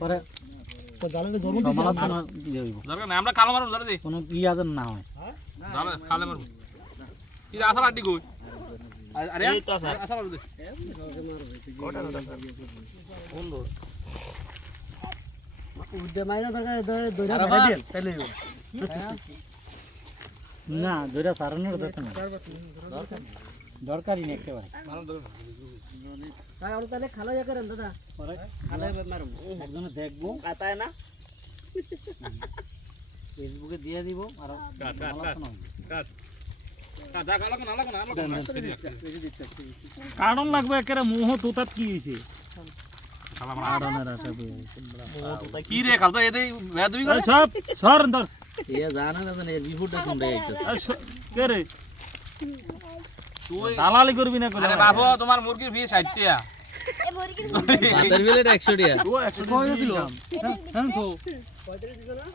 পরে তো জালে জরুরি সমালোচনা দিয়ে হইব দরকার নাই আমরা কালো মারব ধরে দি কোনো ইয়া যেন না হয় জালে কালে মারব কি আসার আড্ডি কই আরে এই তো আসা মারব দে কোটা না কোন উদ্দে মাইরা দরকার দইরা ধরে দেন তাইলে না জোরে সারানোর দরকার না দরকারই নেই একেবারে তাই আমরা তাহলে খালা ইয়া করেন দাদা পরে খালা মারব একজনে দেখবো কাটায় না ফেসবুকে দিয়ে দিব আর সমালোচনা হবে। কাদা কালা না লাগো না কারণ লাগবে একেবারে মোহ তোতাত কি হইছে খালা কারণের আশা পেয়ে কি রে খাল তো এদে বেদবি করে সব সর ধর এ জানা না এর বিপুরটা কোনটা আইতাছে কে রে তুই দালালি করবি না আরে বাবু তোমার মুরগির ফি 60 টাকা এ মুরগির মাথার বিলে 100 টাকা ও 100 টাকা দিল হ্যাঁ তো 35 দিছো না